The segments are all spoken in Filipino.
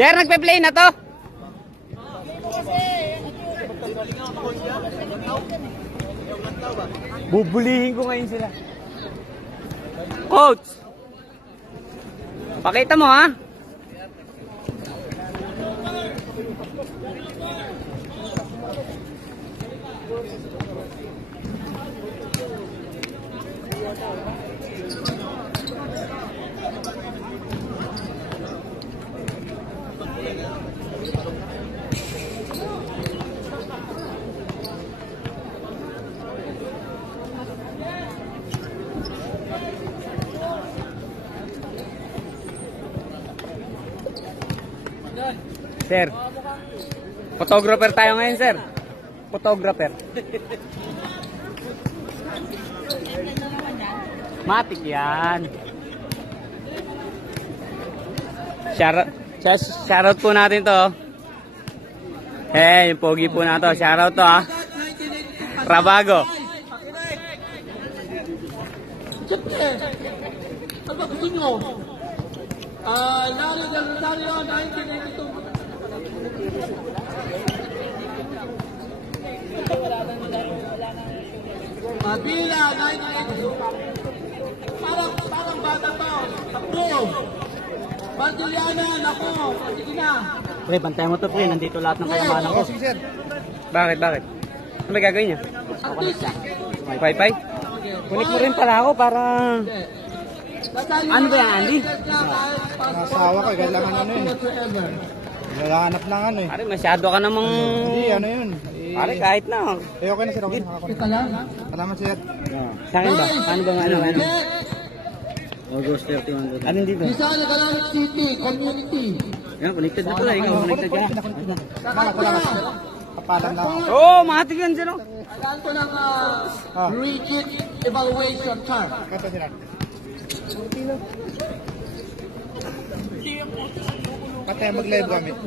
Yer, nagpe-play na to. Bubulihin ko ngayon sila. Coach, pakita mo ha. Sir, photographer tayo ngayon, sir. Photographer. Matik yan. Shoutout po natin to. Yung pogi po na to. Shoutout to ha. Rabago. Siyempre, ano ba gusto nyo? Larry Del Rosario, 1982. Mabila, 1982. Parang bata pa. Takbo. Bandiliana, nako. Sige na. Pre, bantay mo to pre. Nandito lahat ng kayamanan ko. Bakit? Ano may gagawin niya? May wifi? Kunik mo rin pala ako para... Ano ba yan, Andy? Nasawa ka, kailangan ano yun. Nalahanap lang ano eh. Pare, masyado ka namang... Hindi, ano yun. Pare, kahit na. Okay na sir, okay na. Ito lang. Salamat sir. Sa akin ba? Paano ba ano? August 31. Ano dito? Rizal, Galang City, Community. Yan, connected na pala. Ikaw, connected ka. Salamat sir. Kapalan lang ako. Oo, mahatig yan sir. Kailangan ko ng rigid evaluation chart. Kata sir. Kata yung mag-live gamit.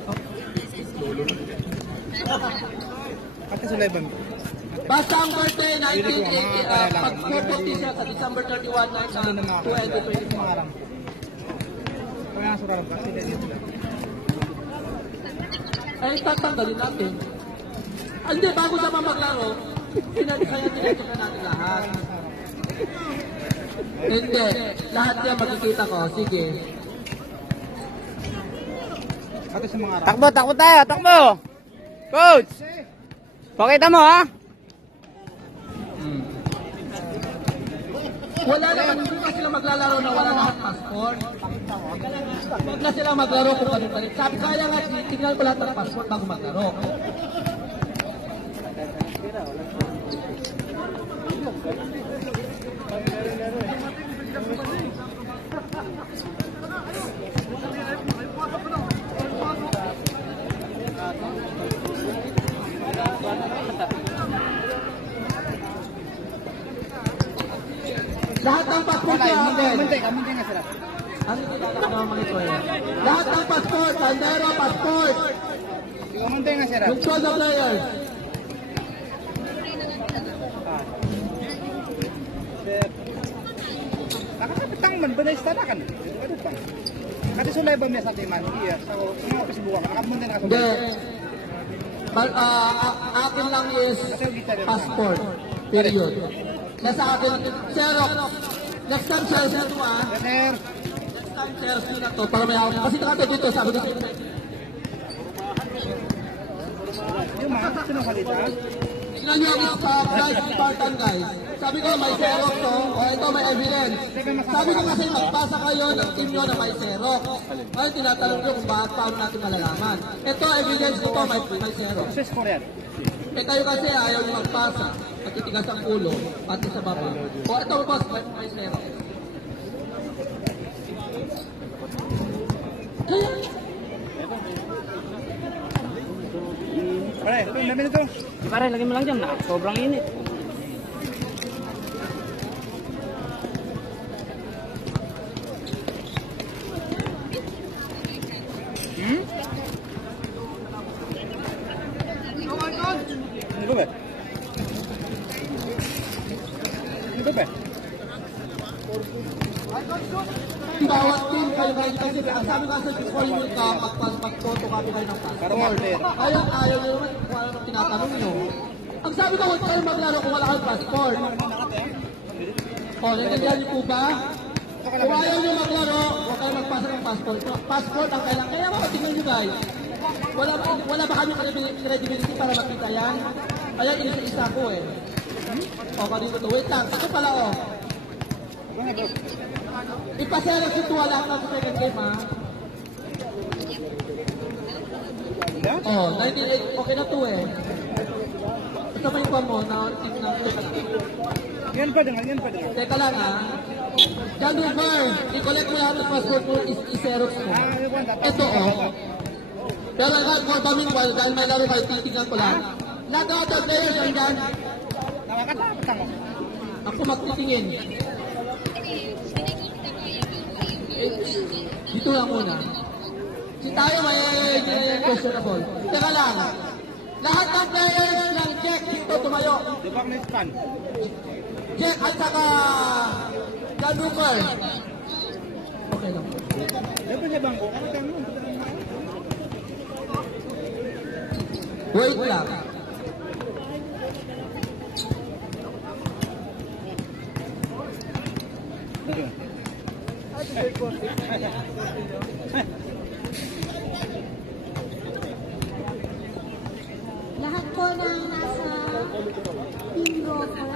Kata sa live gamit. Basta ang birthday, 1980, pag-40 siya sa December 31, 2020. Kaya surang pa sila dito lang. Ay, tatanggalin natin. Hindi, bago naman maglaro, tinatsakan natin lahat. Hindi, lahat yan makikita ko. Sige. Kata sa mga Takbo tayo, takbo! Coach! Pakita mo ha! Wala naman, hindi na sila maglalaro na wala na passport. Huwag na sila maglaro kung balik-balik. Sabi kaya nga, tingnan ko lahat ng passport bago maglaro. Lahat ng passport niya, Mantay nga sir. ano yung mga ito eh? Lahat ng passport, Sandero, passport. Mantay nga sir. Yung 12 na players. Nakakapitang man ba na istanakan? Ano pa? Kata sa live niya sa timan. Iya. So, mga kasibukan. Nakapunta na Hindi. Akin lang is passport. Period. Nasa akin, Xerox. Next time, Xerox na ito ah. Sir. Next time, Xerox na ito. Para may ako. Kasi nakata dito, sabi ko. Yung mga sinukalita. Tingnan nyo ang price important guys. Sabi ko may Xerox to. O ito may evidence. Sabi ko kasi magpasa kayo ng team nyo na may Xerox. Ngayon tinatanong nyo kung paano natin malalaman. Ito evidence ko to may Xerox. Sis Korean. Eh kayo kasi ayaw nyo magpasa. Pagtitigas ang ulo, pati sa baba. O ito boss, may Xerox. Pare, ito yung namin ito. Pare, lagyan mo lang dyan. Sobrang init. Ano ba? Ano ba? Bawat team kayo kasi ang sabi kasi before you ka magphoto copy kayo ng passport. Kaya ayaw nyo naman kung ano ang tinatanong nyo. Ang sabi ko, huwag kayo maglaro kung wala kayong passport. O, nagkagyan niyo po ba? Kung ayaw nyo maglaro, huwag kayo magpasa ng passport. Passport ang kailangan. Kaya mga tingnan nyo guys. Wala ba kami credibility para makita yan? Kaya inisa-isa ko eh. O, kanino to? Wait lang. Ito pala o. Ipasera si Tua lahat ng second game ha. Oh, 98, okay na to eh. Ito ba yung pa mo na team ng Yan pa din, yan pa din. Teka lang ha. John River, i-collect mo lahat ng passport mo, i-xerox mo. Ito oh. Pero for the meanwhile, dahil may laro kayo, titignan ko lang. Lahat ng other players andyan. Nakakatapat ako. Ako magtitingin. Dito lang muna. Si tayo may questionable. Teka lang. Lahat ng players ng Jack dito tumayo. Di ba na span? Jack at saka John Rooker. Okay lang. Di ba sa bangko? Wait lang. Lahat po ng nasa Team Rocker,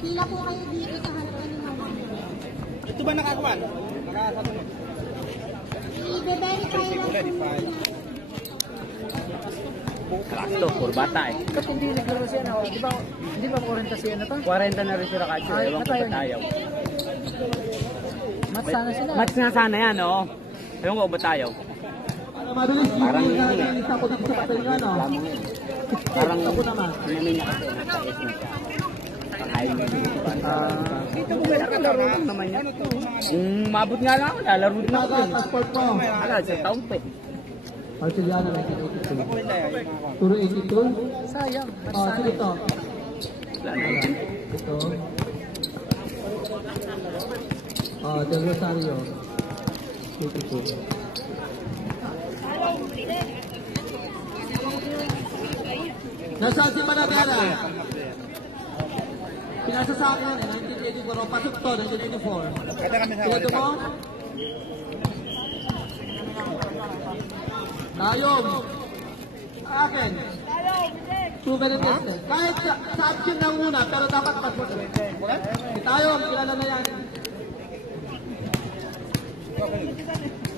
pila po kayo dito sa harapan ni Mama. Ito ba nakakuan? Nakasatunod. I-verify lang po muna. Sakto, puro bata eh. Ba't hindi naglaro siya na? Di ba 40 siya na to? 40 na rin sila kasi. Ewan ko ba tayo. Mat sana sila. Match nga sana yan, oo. Ewan ko ba tayo. Mabilis, Parang hindi hindi natin isa ko dito sa papel nga, no? Parang Ako naman. namin niya kasi. Nasa-S na siya. Pakain niya dito. Dito mo ba nakalaro lang naman yan? Mabot nga lang ako. Lalaro din ako. Taga, passport mo. Ala, sa taon pa eh. Arceliana, 1982. Puro 82? Sayang. Mat Oh, sana. sige to. Wala na. Ito. Del Rosario. 82. Nasaan si Panagana? Pinasa sa akin yan eh, 1984. Pasok to, 1984. Kada kami sa Pilato mo? Tayong. Akin. Proven and tested. Kahit sa action lang muna, pero dapat pasok. Si Tayong, kilala na yan.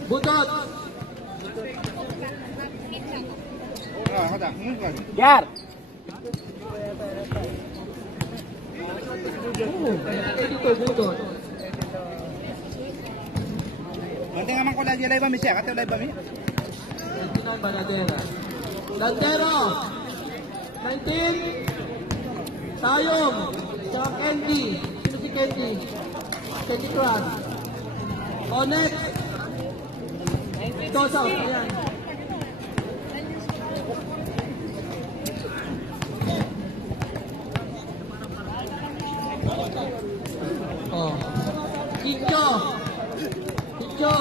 Butot. Ah, kada. Yar! 82, butot. Nanti nga man ko lagi live ba mi siya? Kate live ba mi? 29 Banadera. Lantero. 19. Tayong. Saka Candy. Sino si Candy? Candy Crush. Onet. Tosa. Ayan. Oh. Kicho. Kicho.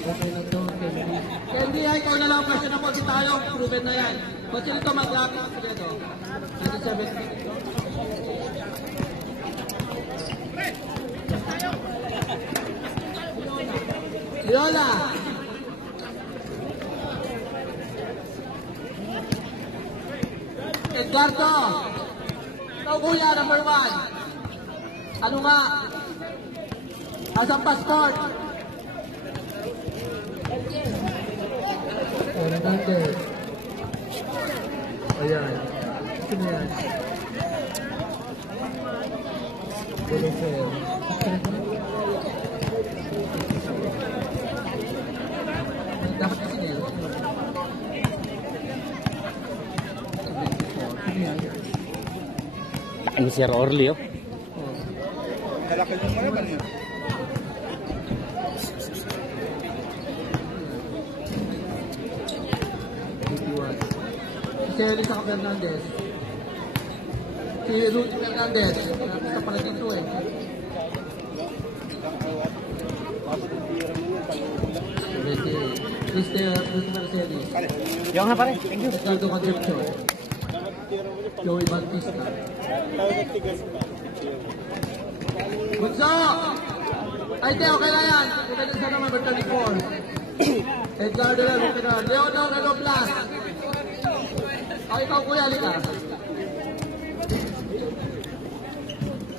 Okay lang to, Candy. Candy, ay, ikaw na lang question ako. Si tayo, proven na yan. Ba't sila ito mag-rapid? Sige ito. 97. Lola. Edgardo. Ikaw kuya, number 1. Ano nga? Asang passport? Hernandez. Ayan. Sino yan? Bolifer. Dapat kasi nila. Sino yan? Tain si Orly oh. Kalaki yung mga ba niyo? Si Elisa Fernandez. Si Rudy Fernandez. Sa pala dito eh. Rudy Mercedes. Yung nga pare. Thank you. Ricardo Concepcion. Joey Bautista. Bunso! Ay, di, okay na yan. Okay na sa number 34. Edgardo na, okay na. Leonor Relo Blas. Ay, ikaw kuya, halika.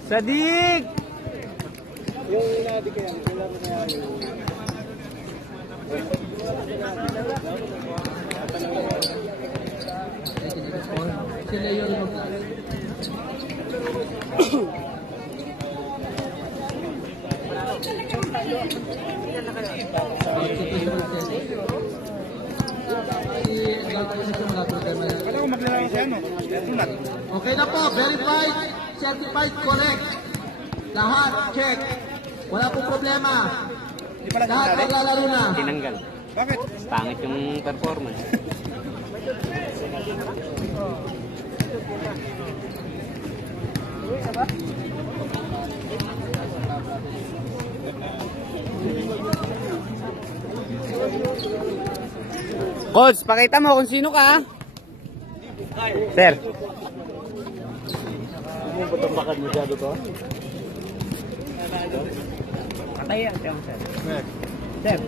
Sadik! Yung inadi kaya, wala mo na yun. Si Leo Relo Blas. Si Edgardo na siya, wala problema yan. Kala ko maglaro si ano, Tunat. Okay na po, verified, certified, correct. Lahat, check. Wala pong problema. Di pala Lahat sinali. maglalaro na. Tinanggal. Bakit? Pangit yung performance. Coach, pakita mo kung sino ka. Sir. Bakit masyado to? Patay yan, sir. Sir.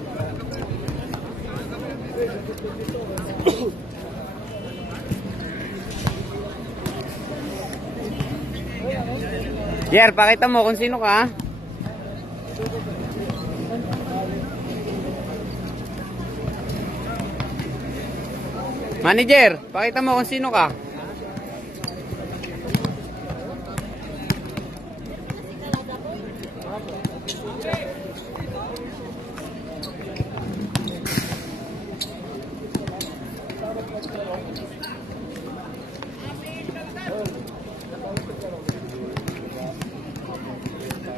Jer, pakita mo kung sino ka. Manager, pakita mo kung sino ka.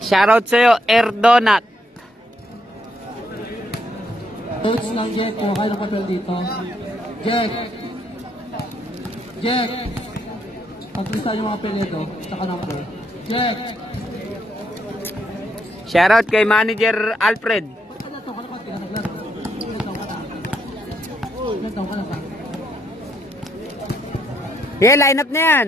Shoutout sa'yo, Erdonat. Coach ng Jack po, kayo ng papel dito. Jack. Jack. Pag-lista yung mga apelyido, tsaka number. Jack. Shoutout kay Manager Alfred. Ilan taon ka na pag naglaro? Ilan taon ka na? Ilan taon ka na ba? Yeah, line up na yan.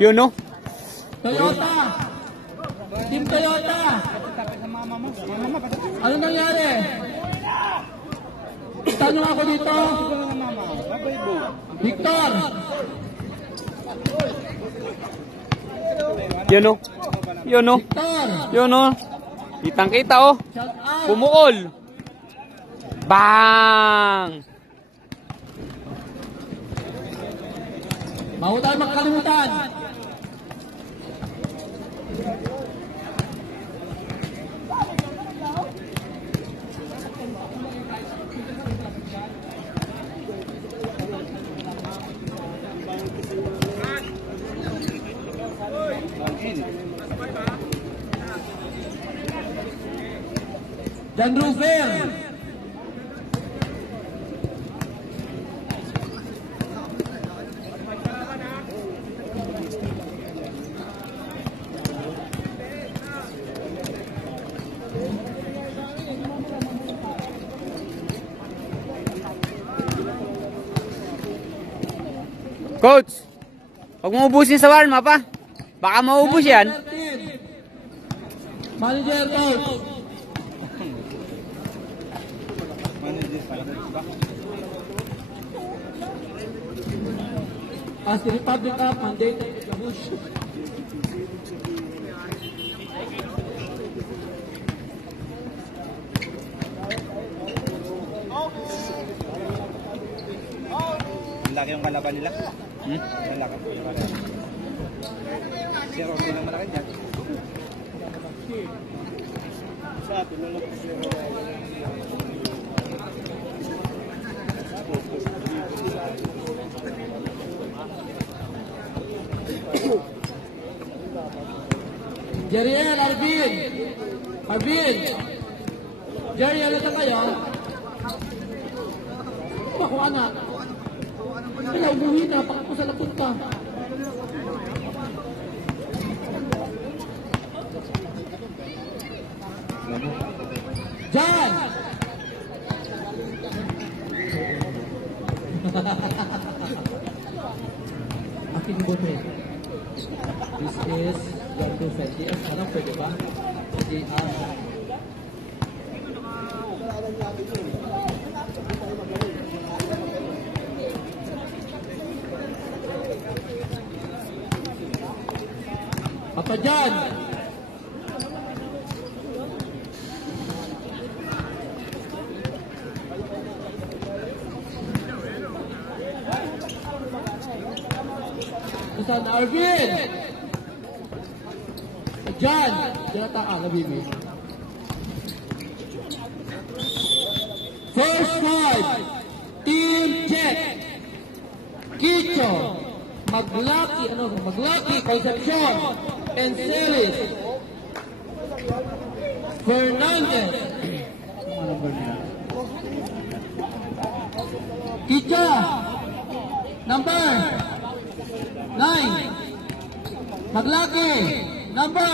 Yun no? Toyota! Team Toyota! Ano nangyari? Tanong ako dito. Victor! Yun no? Yun no? Victor! Yun no? Kitang kita oh. Shout out! Pumukol. Bang! Bago tayo magkalimutan. Dan Rufer. Coach, huwag mo ubusin sa warm-up ha. Baka maubos yan. Manager, coach. As the Republic Cup mandated to Gabush. Ang laki yung kalaban nila. Ang laki yung kalaban. Si Ronnie lang malaki dyan. Jeriel, Alvin. Alvin. Jerry, ano na kayo? Ako anak. Kaya umuwi na, baka po sa napunta. Jan! Akin mo ba? This is John Dufet. DS, ano pwede ba? DS. So dyan. San Arvin. So dyan. Dinata ka, nabibig. First five. Team Jet. Kicho. Maglaki, Concepcion, and Celis. Fernandez. Kicho. Number 9. Maglaki. Number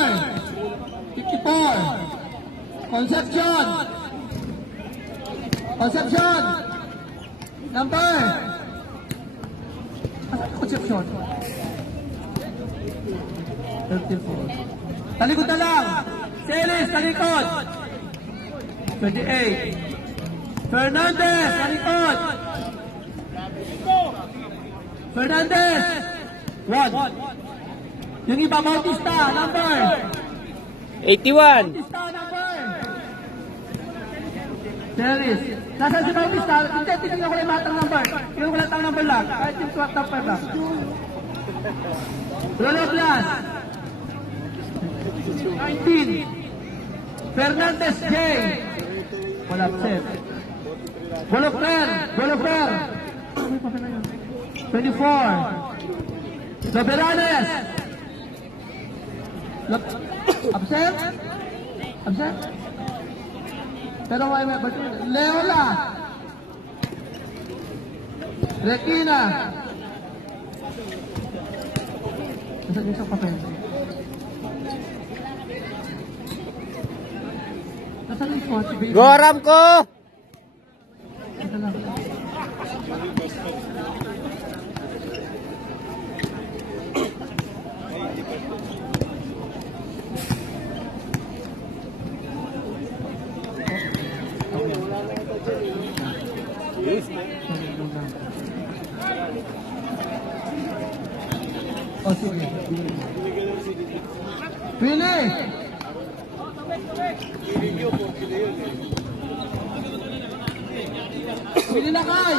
54. Concepcion. Number Concepcion. 34. Talikod na lang. Celis, talikod. 28. Fernandez, talikod. Fernandez. 1. Yung iba, Bautista, number. 81. Bautista, number. Celis. Nasaan si Bautista? Hindi, tinignan ko lang yung matang number. Tinignan ko lang tang number lang. Kahit yung swap number lang. Lolo Blas. 19. Fernandez J. Wala set. Bolofer. 24. Soberanes. Absent? Pero may Leola. Rekina. Nasaan yung sa papel? Nasaan yung coach? Goram ko! Ito lang. Oh, sige. Pili! Pili na kay!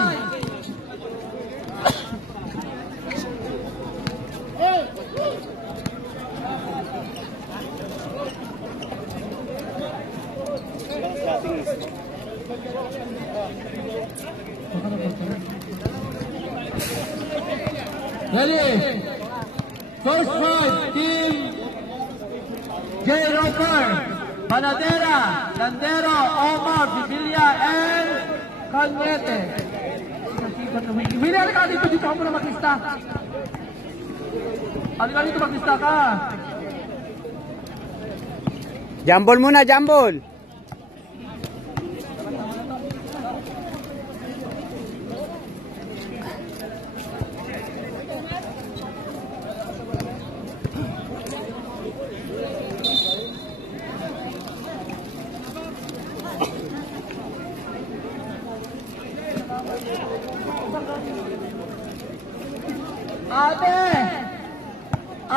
Ready? First five, Team J. Roper, Banadera, Landero, Omar, Bibilia, and Cañete. William, ka dito ako muna maglista. Halika dito maglista ka. Jambol muna, jambol.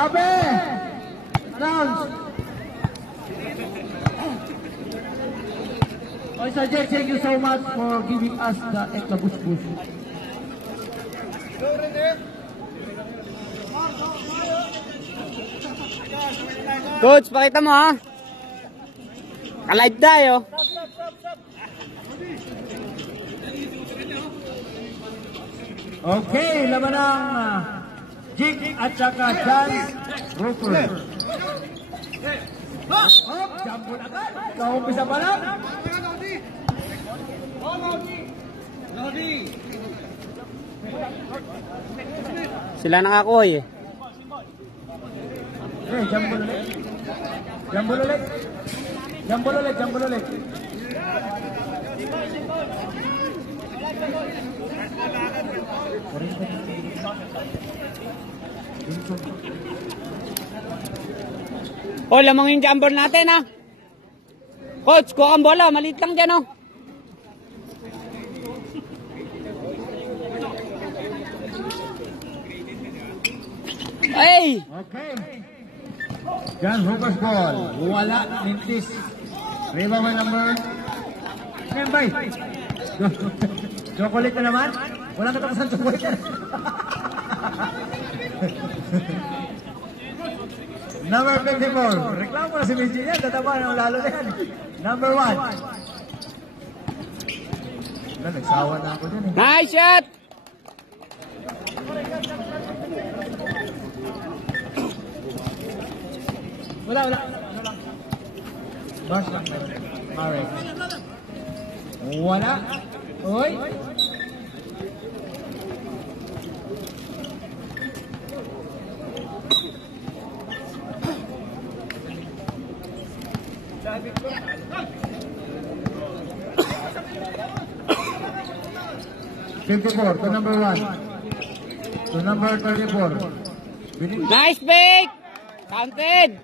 Abe! Announce! Oh, Sir Jake, thank you so much for giving us the Eklabus boost. Coach, pakita mo ha. Ka-live tayo. Okay, laban ng Jig at saka Chance Roper. Hop, jumbo na agad. Kaumpisa pa lang. Sila nakakuha eh. Okay, jumbo ulit. Jumbo ulit. Jumbo ulit, jumbo ulit. Oh, lamang yung jambol natin ha. Coach, kuha kang bola. Maliit lang dyan oh. Hey! Okay. John Hooker's ball. Wala. Mintis. Rebound by number. Nembay. Chocolate na naman. Walang katapusan chocolate na. Number 54. Reklamo na si Miss Gina. Tataba ng lalo na yan. Number 1. Nagsawa na ako dyan eh. Nice shot! Wala. Bash lang. Marek. Wala. Uy. $54 to number 1. To number 34. Nice pick! Counted!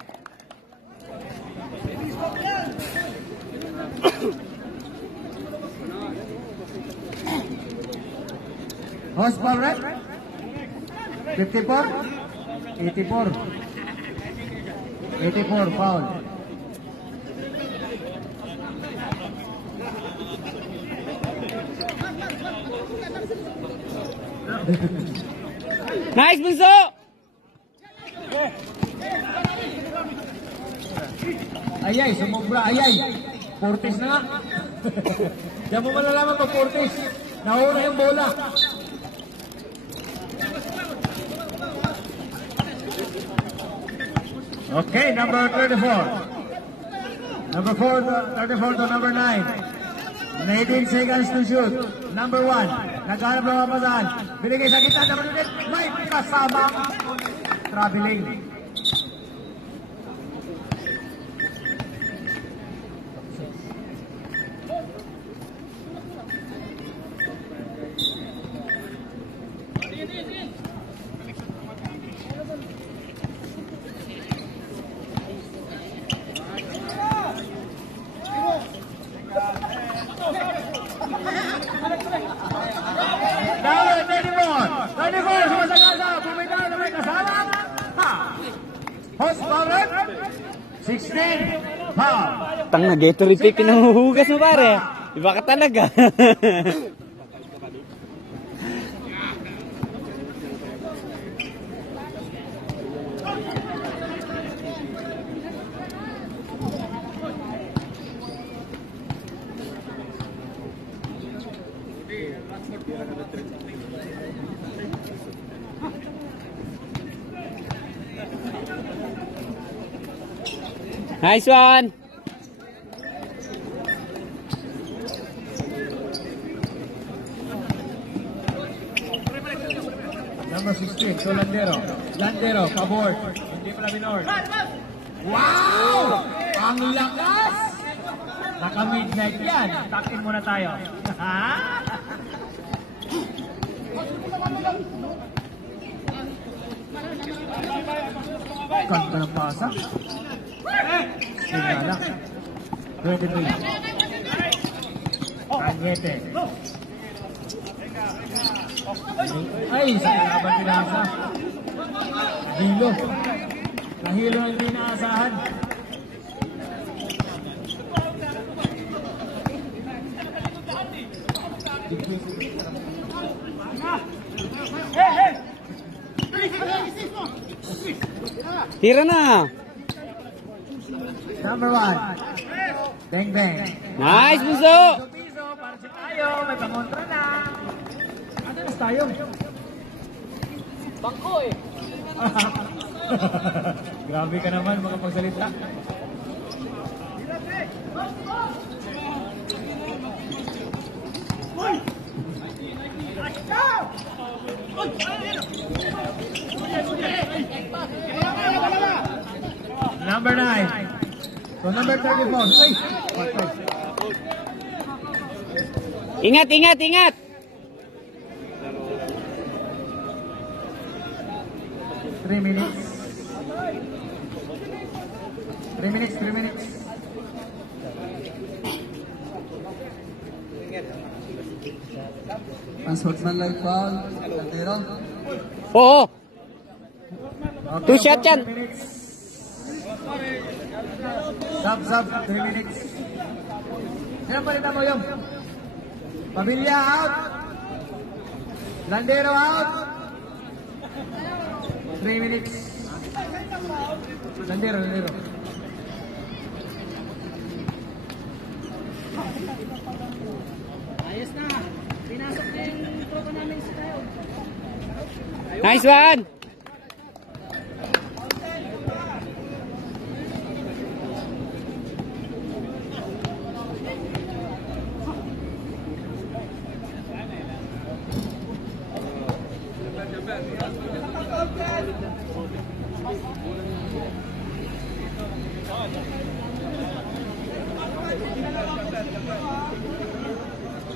Horsepower rep? 54? 84. 84 foul. Nice, Bunso! Ayay, sumubra, ayay. Portis na nga. Diyan mo malalaman pag Portis. Nauna yung bola. Okay, number 34. Number 34 to number 9. 19 seconds to shoot. Number 1. Naghanap ng kapasahan. Binigay sa kita. Number 8. May kasama. Traveling. Number 34, sumasagasa, bumitaw na may kasama. Host Baulet, 16, foul. Tang na Gatorade pa pinahuhugas mo pare. Iba ka talaga. Nice one. Number 16, so Landero, pabor. Hindi pala binor. Wow! Ang lakas! Naka-midnight yan. Takin muna tayo. Kanta ng pasa. Sinala. 23. Anyete. Ay, sa kalaban pinasa. Hilo. Nahilo ang hindi naasahan. Tira na. Number 1. Bang bang. Nice, Bunso. Piso, para si tayo. May pamontra na. Ano na tayo? Bangko eh. Grabe ka naman mga pagsalita. Number 9. So number 34. Ay! Ingat, ingat, ingat. Three minutes. 3 minutes, 3 minutes. Unsportsmanlike foul. Landero. Oo. Okay, 2 shot yan. 4 minutes. Sub, 3 minutes. Sino palitan mo yung? Pamilya out. Landero out. 3 minutes. Landero. Ayos na. Pinasok na yung tropa namin sa tayo. Nice one!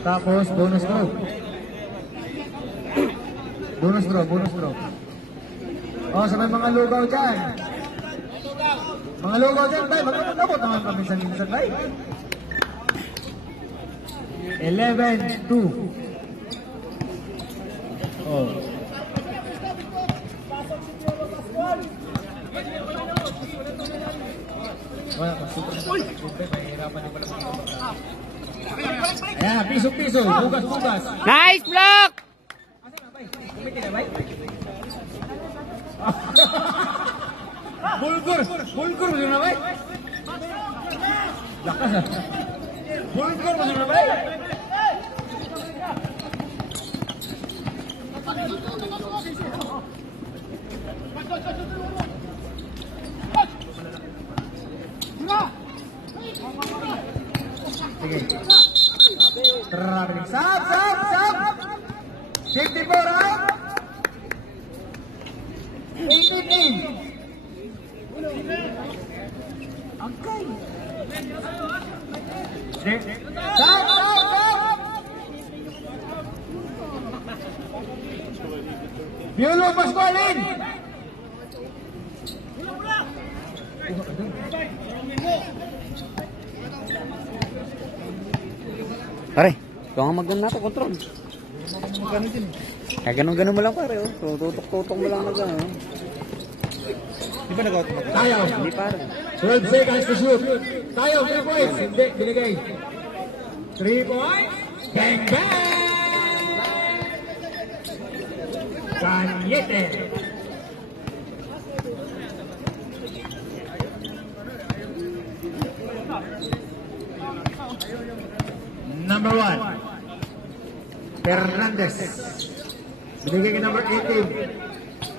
Tapos, bonus throw. Bonus throw. Oh, sa may mga lugaw dyan. Mga lugaw dyan, bay. Magkakabot naman paminsan-minsan, bay. 11-2. Oh. Wala, super. Mahirapan yung pala mga. Ayan, piso. Bugas. Nice block! Bulgur mo na ba? Lakas ah. Bulgur mo na ba? Sige. Traveling. Sab. 54 out. 18. Angkay. Sab. Piolo Pascualin. Pare, ikaw nga maganda natin, control. Kaya ganun mo lang pare, oh. Tutok mo lang na gano'n. Di ba nag-out? Tayo. Hindi pare. 12 seconds to shoot. Tayo, 3 points. Hindi, binigay. 3 points. Bang, bang! Kanyete. Number 1. Fernandez. Binigay kay number 18.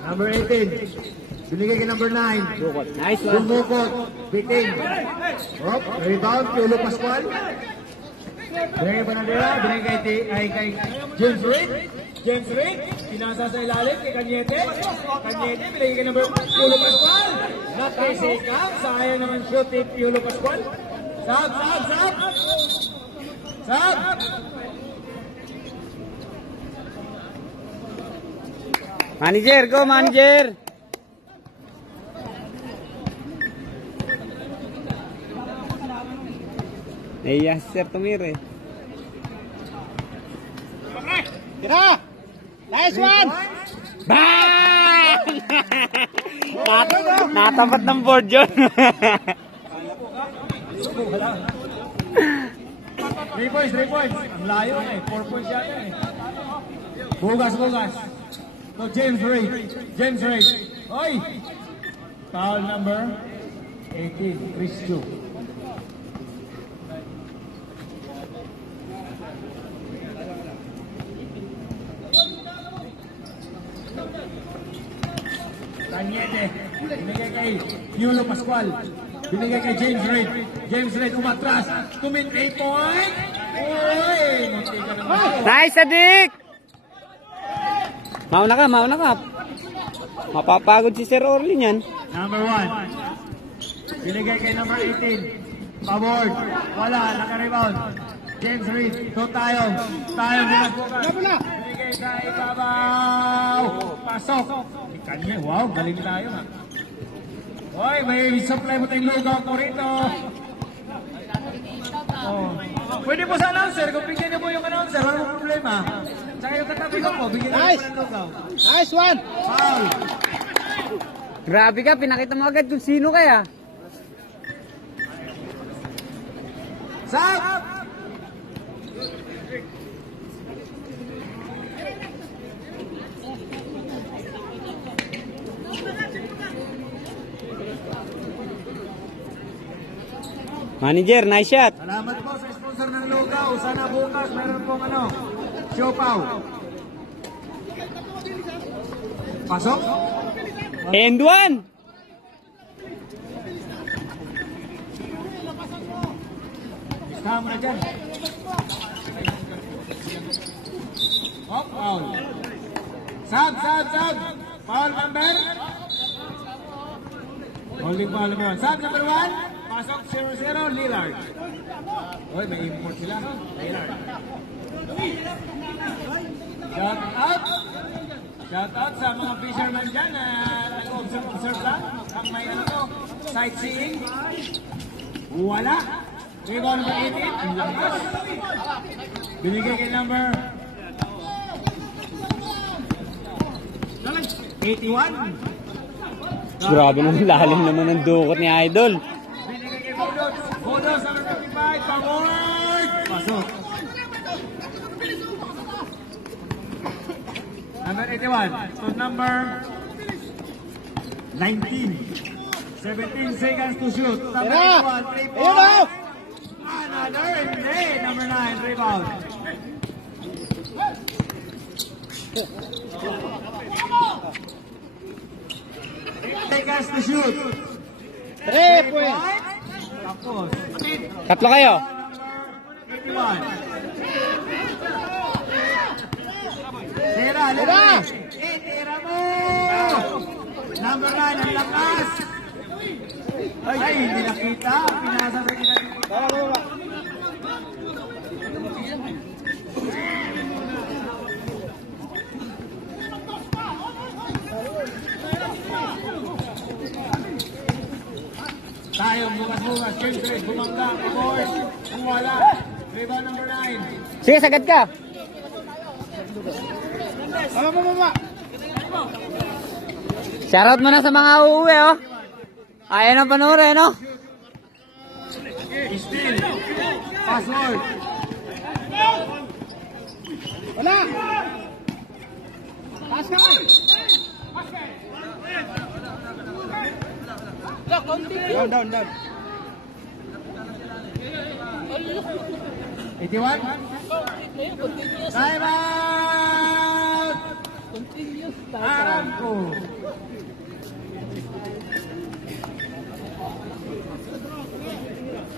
Number 18. Binigay kay number 9. Nice one. Bumukot. Biting. Hop. Rebound. Piolo Pascual. Binigay kay Panadera. Binigay kay James Reid. Pinasa sa ilalim kay Kanyete. Binigay kay number Piolo Pascual. Not kay Sekam. Sayang naman shoot ni Piolo Pascual. Sab. Manager, go manager! Naiya si Sir Tumire. Tira! Nice one! Bang! Natapat ng board yun. 3 points. Ang layo eh. 4 points yata eh. Bugas. So James Reid. Oy! Foul number 18. Chris Chu. Kanyete. Binigay kay Piolo Pascual. Binigay kay James Reid umatras. Tumit 8 point. Uy! Munti ka naman. Nice, Adik! Mauna ka. Mapapagod si Sir Orlin yan. Number 1. Binigay kay number 18. Pabord. Wala. Naka-rebound. James Reid. So tayo bukas. Binigay sa ibabaw. Pasok. Kanya. Wow. Galing tayo ha. Hoy, may supply mo tayong lugaw ko rito. Oh. Pwede po sa announcer. Kung bigyan niyo po yung announcer, walang problema. Tsaka yung katabi ko po, bigyan niyo po ng lugaw. Nice one! Foul. Grabe ka, pinakita mo agad kung sino kaya. Sab! Manager, nice shot. Salamat po sa sponsor ng Lugaw. Sana bukas meron pong siopaw. Pasok. And one. Tama na dyan. Hop, foul. Sab. Foul number. Holding foul number 1. Sab number 1. Pasok 0-0, Lillard. Uy, may import sila. Lillard. Shout out sa mga fisherman dyan na nag-observe lang. Ang may sightseeing. Wala. Rebound number 18. Ang lakas. Binigay kay number 81. Grabe naman, lalim naman ng dukot ni Idol. Bodos number 55, forward! Pasok. Number 81 to number 19. 17 seconds to shoot. Number 81, 3 points. Another day. Number 9, rebound. Seconds to shoot. 3 points. Tapos. Tatlo kayo. 81. Tira, tira. Tira mo! Number 9, ang lakas. Ay, hindi nakita. Pinasa na kita. Tayo, bukas-bukas. Siyempre, bumangga. Boys, kung wala. Rebound number 9. Sige, sagad ka. Mama. Shoutout mo na sa mga uuwi, oh. Ayaw ng panoorin, no? Still. Password. Wala! Pass ka! Down. 81. Time out! Aramco.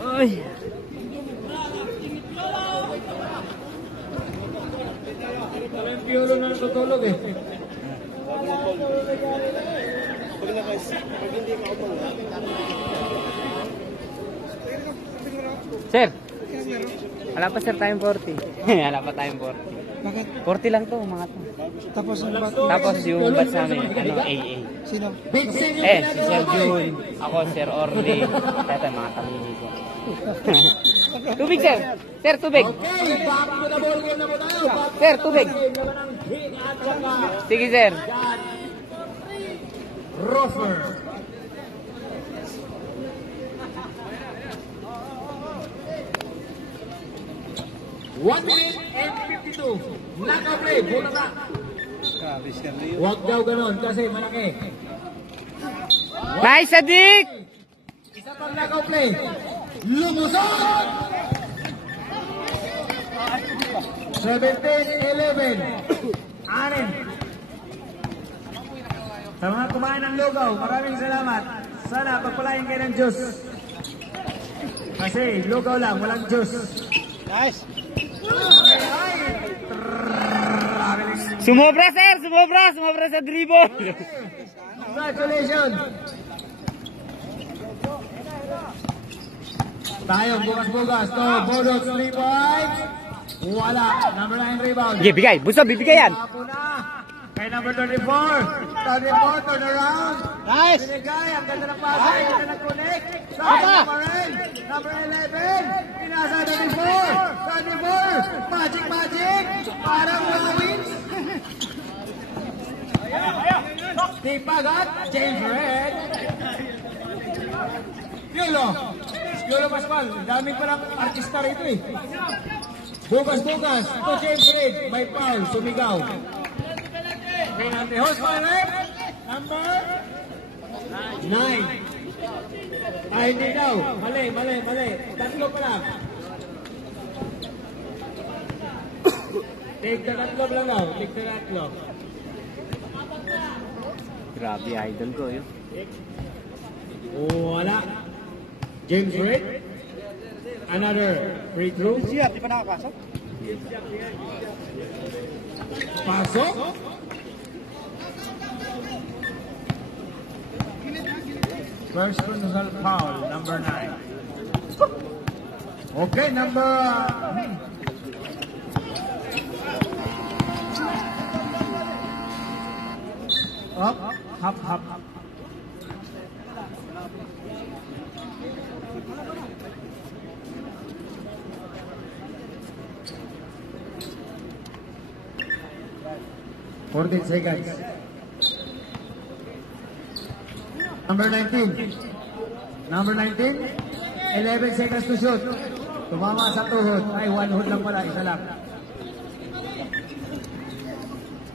Ay. Yung piyolo na natutulog eh. Sir. Wala pa sir tayong 40. Wala pa tayong 40. Bakit? 40 lang to, mga to. Tapos ano ba? Tapos yung batch namin, AA. Sino? Si Sir Jun, ako, Sir Orly. Tata, mga kamili ko. Tubig, sir. Sir, tubig. Okay, back to the ball game na po tayo. Sir, tubig. Sige, sir. Rofer. One minute and 52. Naka-play, bola na. Huwag daw ganon kasi malaki. Nice, Sadik! Isa pang naka-play. Lumusot! 17-11. Anin. Sa mga kumain ng lugaw, maraming salamat. Sana pagpalain kayo ng Diyos. Kasi lugaw lang, walang Diyos. Nice! Sumobra, sir! Sumobra sa dribble! Congratulations! Tayo, bukas-bukas. To, Bodos, 3 points. Wala. Number 9 rebound. Sige, bigay. Buso, bibigay yan. Tapo na. Kay number 34. 34, turn around. Nice! Binigay. Ang ganda ng pasa. Ang ganda ng connect. Number 11. Pinasa 34. Magic. Parang wins. Steve Pagat, James Red. Piolo Pascual, daming palang artista rito eh. Bukas, ito James Red, may foul, sumigaw. Hosman Rep, number 9. Ay, hindi daw. Mali. Tatlo pa lang. Take the tatlo lang daw. Take the tatlo. Grabe, idol ko yun. Oh, wala. James Red. Another free throw. Siya, di pa nakapasok? Pasok. First personal foul, number 9. Okay, number... Hop. 14 seconds. Number 19. 11 seconds to shoot. Tumama sa tuhod. Ay, one hood lang pala. Isa lang.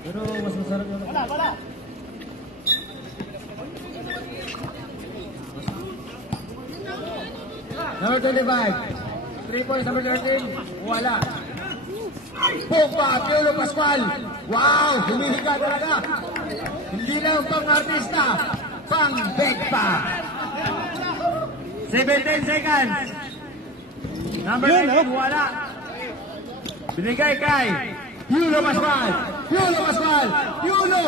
Pero mas masarap yun. Wala. Number 25. 3 points, number 13. Wala. Pogba, Piolo Pascual. Wow, humihiga talaga. Hindi lang pang-artista, pang-beg pa. 17 seconds. Number 19, wala. Binigay kay Piolo Pascual. Piolo!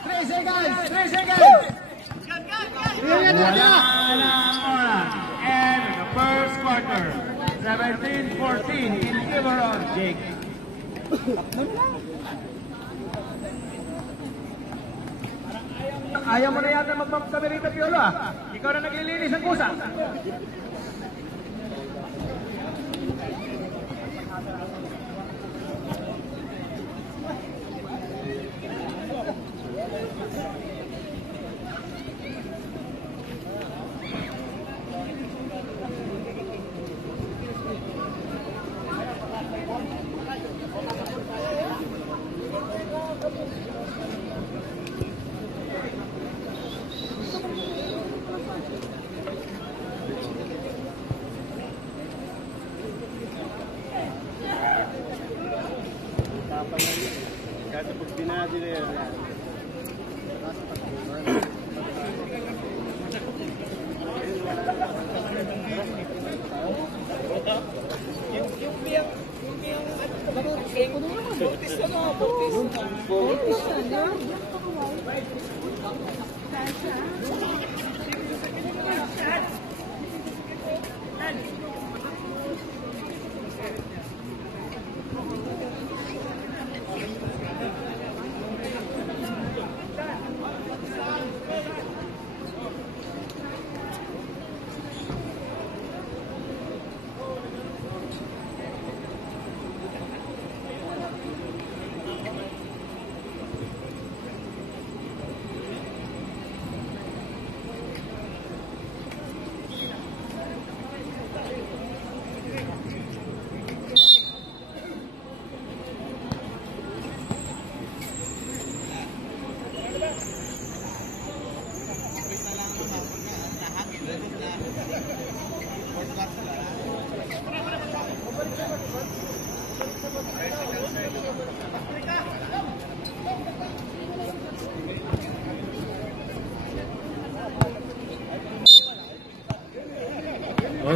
3 seconds. Wala ng oras. And the first quarter, 17-14 in favor of Jake. Ayaw mo na yata magpapsabi rito, Piolo, ah. Ikaw na naglilinis ng kusa.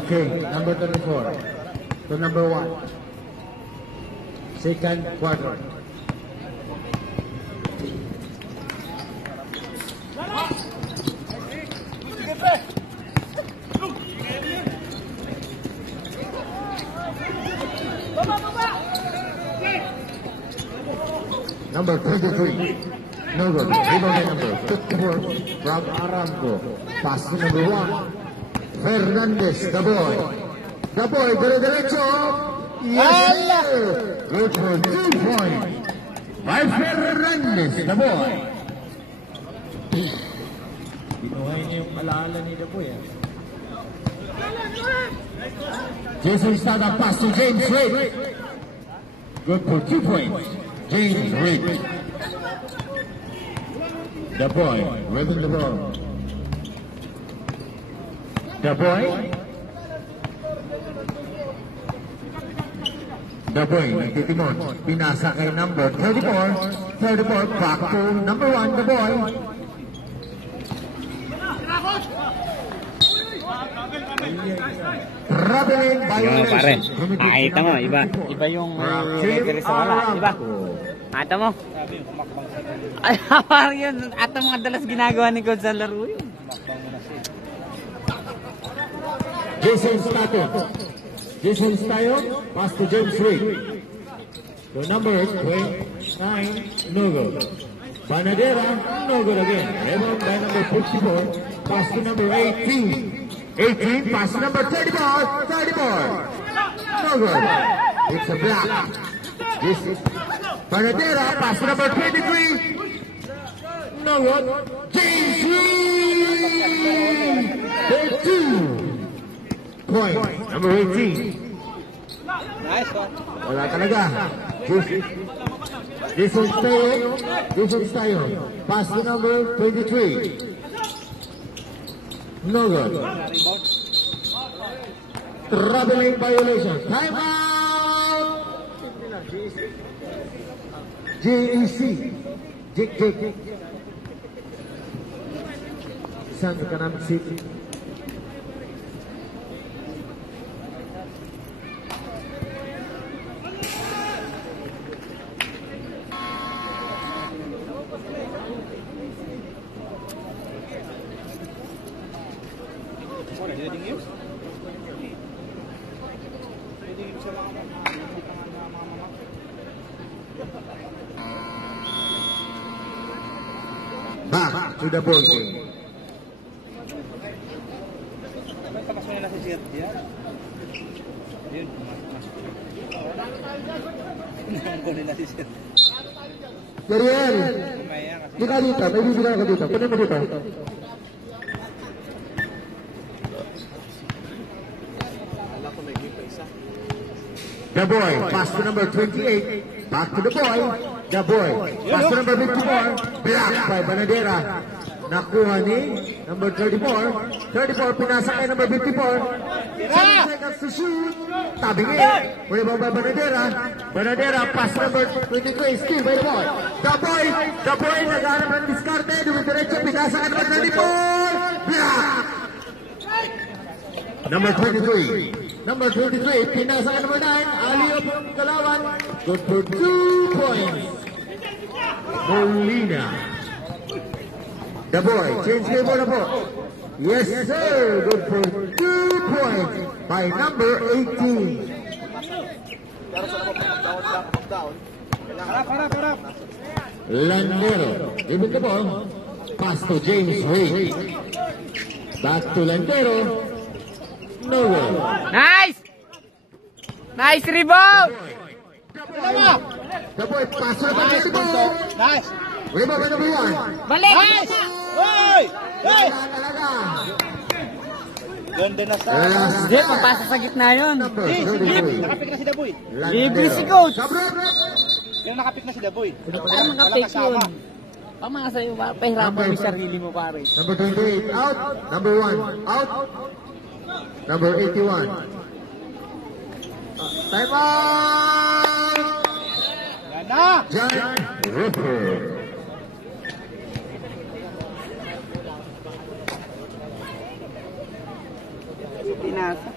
Okay, number 34 to number 1. Second quarter. Number 23. No good. Rebound number 54 from Aramco. Pass to number 1. Fernandez, the boy, dire-diretso. Yes, sir. Good for 2 points. by Fernandez, the boy. Binuhay niya yung alaala ni the boy. Jason Estrada pass to James Reid. Good for 2 points. James Reid. The boy, ribbon the ball. The boy. The boy, nagtitimon. Pinasa kay number 34. 34, back to number 1, the boy. Traveling Yo, pare. violation. Nakita mo, iba yung referee sa wala, iba. Nakita mo? Ay, parang yun. At ang mga dalas ginagawa ni Coach sa laro yun. Jason Stato. Jason Stayo, pass to James Reid. To number 29, no good. Banadera, no good again. Rebound by number 54, pass to number 18. 18, pass to number 34, 34. No good. It's a block. Banadera, pass to number 23. No good. James Reid. 2 point. Number 18. Nice one. Wala talaga. Jason Stayo. Jason Stayo. Pass to number 23. No good. Traveling violation. Time out! JEC. Jake. San Economic City. Back to the ball game. Tapos mo nila si Sir Dia. Yun. Nangko nila si Sir. Yariel, Umaya kasi. di ka dito. May bibigyan ka dito. Kunin mo dito. The boy, pass to number 28. Back to the boy. The boy, pass to number 54. Blocked by Banadera. Nakuha ni number 34. 34, pinasa kay number 54. 7 seconds to shoot. Tabingin. Rebound by Banadera. Banadera, pass number 23. Still by the boy. The boy, naghanap ng diskarte. Dumidiretso, pinasa kay number 34. Blocked. Number 23. Number 23, pinasa kay number 9. Aliyop ng Kalawan. Good for 2 points. Molina. The boy, change game na po. Yes, sir. Good for 2 points by number 18. Harap. Landero. Ibig na po. Pass to James Reid. Back to Landero. No way. Nice! Nice rebound! The boy, pass to number 24. Nice. Rebound by number 1. Balik! Nice. Hoy! Hoy! Wala talaga. Ganda na sa. Hindi, papasa sa gitna yun. Number Sige, 33. nakapik na si Daboy. Libre si Coach. Yung nakapik na si Daboy. Parang nakapake yun. Pag mga sa'yo, pahirapan mo yung sarili mo, pare. Number 28, out. Number 1, out. Number 81. Time out! Ganda. John Ripper. Pinasa.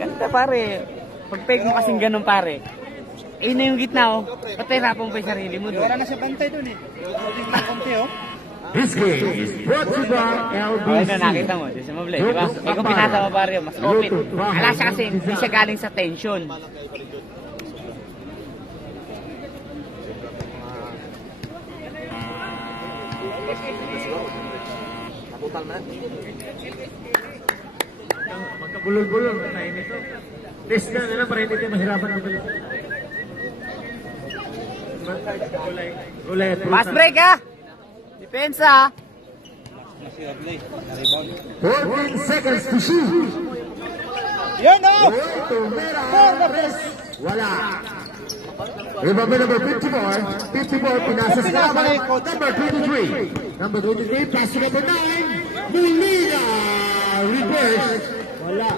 Ganda, pare. Pag peg mo kasing ganun, pare. Ayun na yung gitna, oh. Patahirapan mo pa yung sarili mo doon. Wala na siya bantay dun eh. Yung konti oh. This game is brought to you by Okay LBC. na, nakita mo. Diyos mo, di ba? Eh, kung pinasa mo, pare, mas open. Ala siya kasi, hindi siya galing sa tension. Magkabulol-bulol na tayo nito. Test na lang para hindi tayo mahirapan ng bilis. Ulit. Pass break ha! Depensa ha! 14 seconds to shoot. Yun o! Wala. Remember number 54. 54, pinasa sa laban. Number 23. Number 23, pass to number 9. Molina. Reverse. Wala.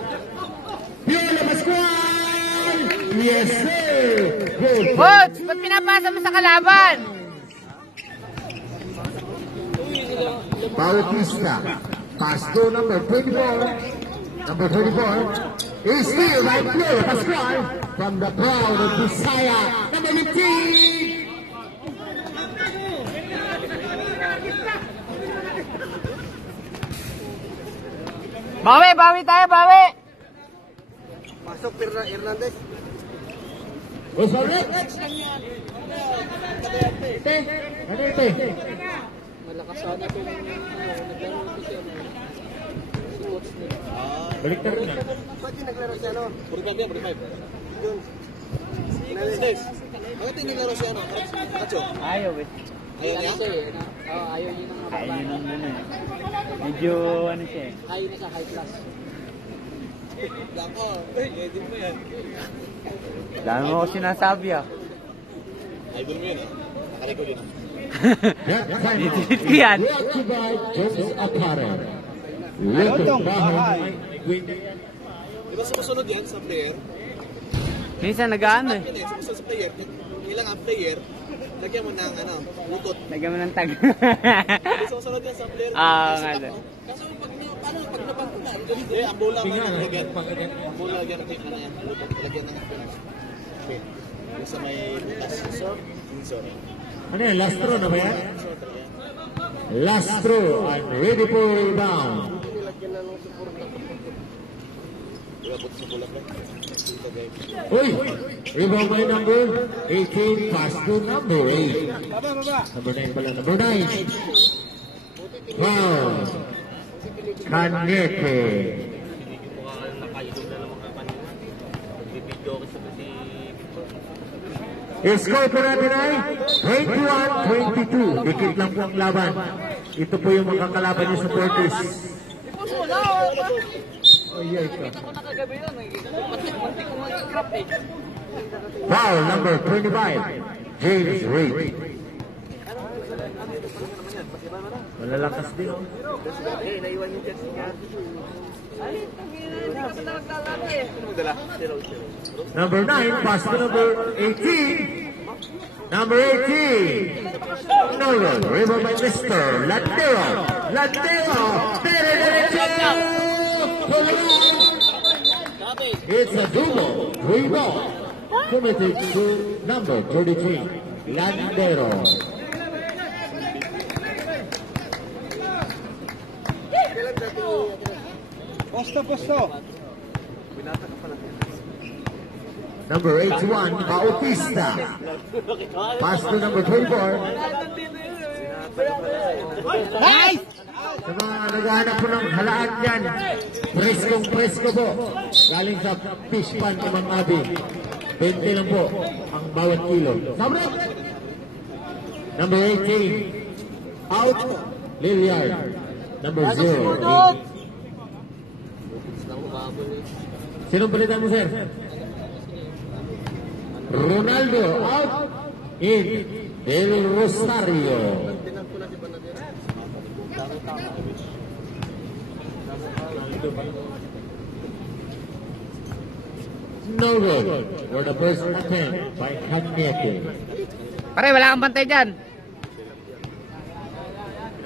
Viola Pascual. Yes, sir. Good. Coach! Ba't pinapasa mo sa kalaban? Bautista. Pass to number 24. Number 24 is still right there. Pascual from the crowd of Bisaya. Number 15. Bawi! Bawi tayo! Bawi! Who's on it? Te. Ano ito? Balik na rin. Pwede naglaro siya, no? 45 yan, 45. Bakit hindi naglaro siya, no? Kacho? Ayaw eh. Ayaw niya? Ayaw niya ng Ayaw yun ang ano eh. Medyo ano siya eh. ayaw niya sa high class. Dako. Edit mo yan. Dami mo ako sinasabi ah. Idol mo yun, eh. Nakarecord yun. Dito ko yan. Brought to by Jones Apparel. Lutong bahay. Di ba sumusunod yan sa player? Minsan nag-ano eh. Yun eh, sumusunod sa player. Kailangan player, lagyan mo ng ano, butot. Lagyan mo ng tag. Di sumusunod yan sa player. Nga doon. Kaso pag nabanto na, ang bola mo yung lagyan. Ang bola lagyan ng ano yan, butot. Lagyan ng okay. Yung sa may butas. Insor. Ano yan? Last throw na ba yan? Last throw. I'm ready for rebound. Diba butas sa bola ko? Uy! Rebound by number 18. Pass to number 8. Baba, baba. Number 9 pala. Number 9. Foul. Kanete. Score po natin ay 21-22. Dikit lang po ang laban. Ito po yung makakalaban niyo sa Portis. Ayay ka. Foul number 25. James Reid. Malalakas din. Number 9, pass to number 18. Number 18. Nolan, river by Mr. Landero. Landero. Tere-derecho. It's a double. 3 ball. Committed to number 33. Landero. Posto, posto. Number 81, Bautista. Pass to number 24. Nice! Sa mga naghahanap po ng halaan dyan, presko po. Galing sa fish pan ni Mang Abi. 20 lang po ang bawat kilo. Sabrek! Number 18, out, Liliard. Number 0. Sinong palitan mo, sir? Ronaldo, out. In, Del Rosario. No good for the first attempt by Cagnete. Pare, wala kang bantay dyan.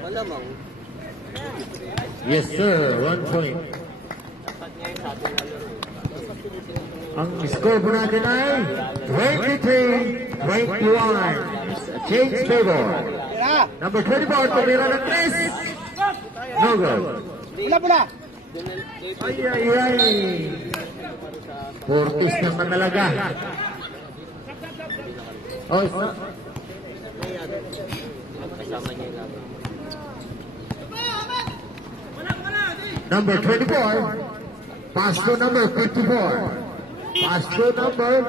Malamang. Yes, sir. 1 point. Ang score po natin ay 23-21. Change favor. Number 24, tumira ng 3. No good. Pula, pula. Ay, ay, ay. Portis naman talaga. Oh, number 24, pass to number 54. Pass to number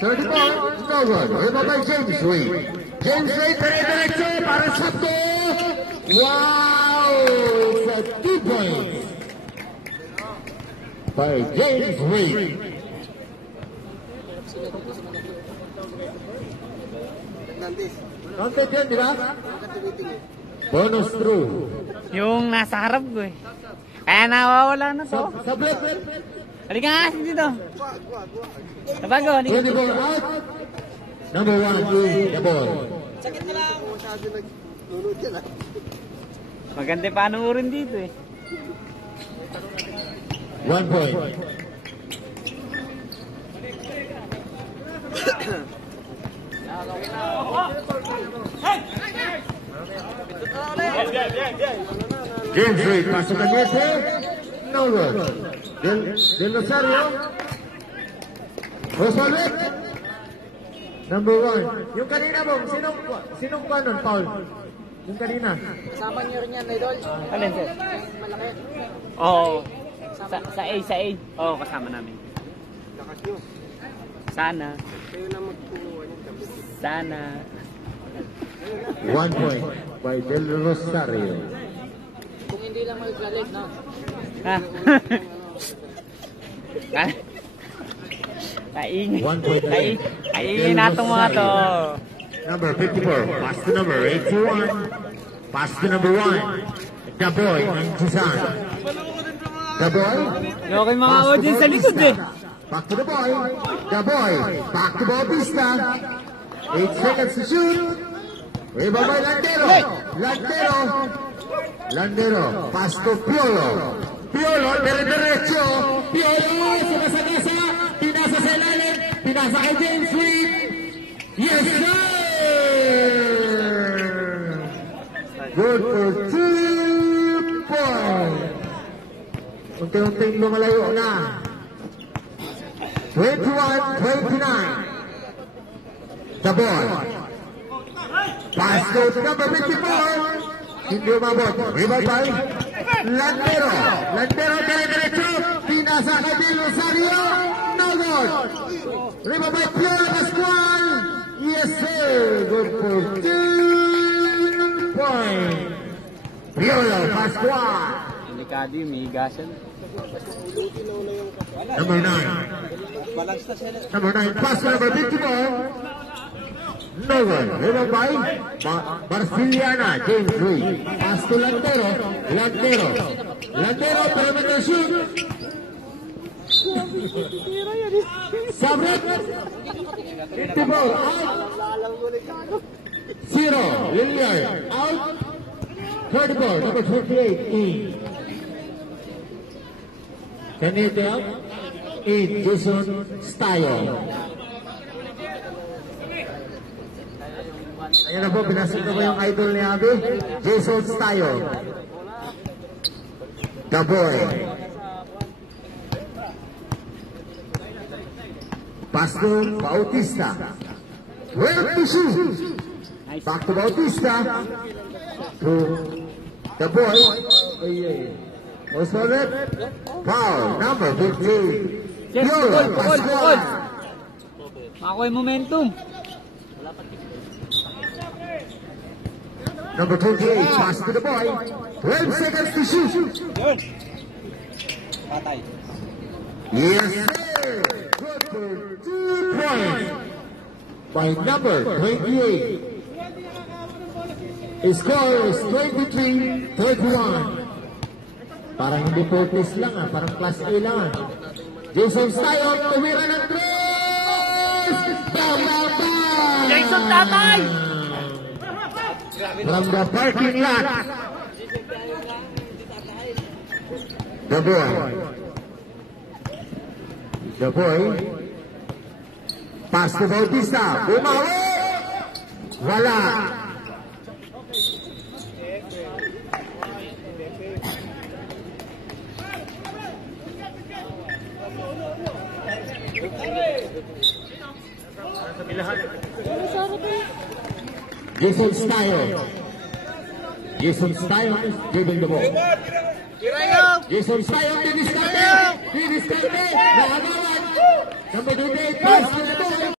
34, no good. Rebound by James Reed. James Reed, dire-diretso para sa to. Wow! It's a 2 points by James Reed. Counted yan, di ba? Bonus through. Yung nasa harap ko eh. Kaya nawawala na to. Sa break. Halika nga dito. Nabago, halika. 24 out. Number 1, the ball. Maganda pa panuorin dito eh. 1 point. James Reed, pasok ang Yese. No good. Del Rosario. Rosalvet. Number 1. Yung kanina mo, sinong panon, Paul? Yung kanina. Kasama niyo rin yan, Idol. Alin sir? Malaki. Oo. Sa A. Oo, kasama namin. Sana. Sana. 1 point by Del Rosario. Kung hindi lang magagalit, no? Ha? Kaingin. 1 point. Kaingin natong mga to. Number 54, pass to number 81. Pass to number 1. The boy and Susan. The boy. Okay mga audience sa likod eh. Back to the boy. The boy. Back to Bautista. 8 seconds to shoot. Rebound by Landero. Pass to Piolo. Piolo, dire-diretso. Piolo, sumasagasa. Pinasa sa ilalim. Pinasa kay James Reed. Yes, sir! Good for 2 points. Unti-unting lumalayo na. 21-29. The ball. Pass to number 54. Hindi umabot. Rebound by Landero. Landero dire-diretso. Pinasa kay Del Rosario. No good. Rebound by Piolo Pascual. Yes, sir. Good for 2 points. Piolo Pascual. Delikado yung may higasan. Number 9. Number 9. Pass to number 54. No one. Rebound by Marciliana. James Reed. Pass to Landero. Landero, perimeter shoot. Sabret. 54. Out. 0. Lilliard. Out. 34. Number 28. In. Canete out. In. Jason Stayo. Ayan na po, pinasok na po yung idol ni Abby. Jason Stayo. The boy. Pass to Bautista. Where to shoot? Back to Bautista. To the boy. Osvaldo. Foul. Number 15. Yes, Piolo Pascual. Makuha yung momentum. Number 28, pass to the boy. 12 seconds to shoot. Yes, sir. Good for 2 points by number 28. His score is 23-31. Parang hindi focus lang parang class A lang Jason Stayon, tumira ng 3! Jason Tatay! From the parking lot. The boy. Pass to Bautista. Bumawi! Wala. Jason Stayon is dribbling the ball. Jason Stayon, diniskarte. Nakagawan. Number 28, pass to the ball.